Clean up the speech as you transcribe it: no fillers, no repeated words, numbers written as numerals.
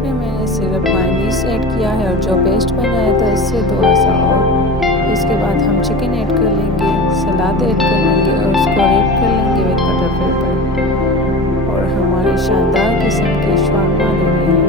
में मैंने सिर्फ मायोनीज़ ऐड किया है और जो पेस्ट बनाया था उससे थोड़ा सा और। इसके बाद हम चिकन ऐड कर लेंगे, सलाद ऐड कर लेंगे और उसको रैप कर लेंगे विद बटर पेपर। और हमारी शानदार किस्म की शवारमा रेडी है।